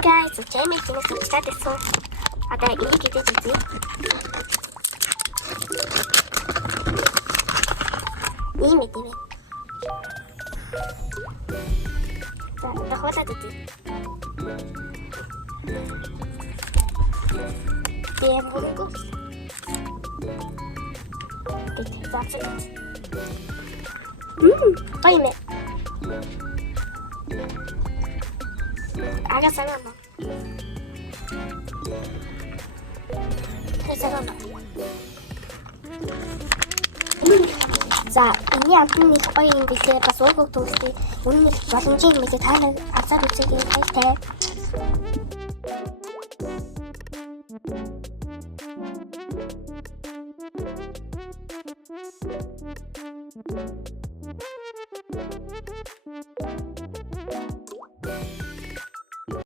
guys, Jamie ini sudah desu. Ada ini kita jadi. Ini. Dah khawat tadi. Dia bungkus. Kita cek. Ini. Agak salah. За, энэ амтны их гоё юм билээ. Бас уугуул төгсдөө үнэн боломжийн юм билээ. Та нар азар үзэх юм хайртай.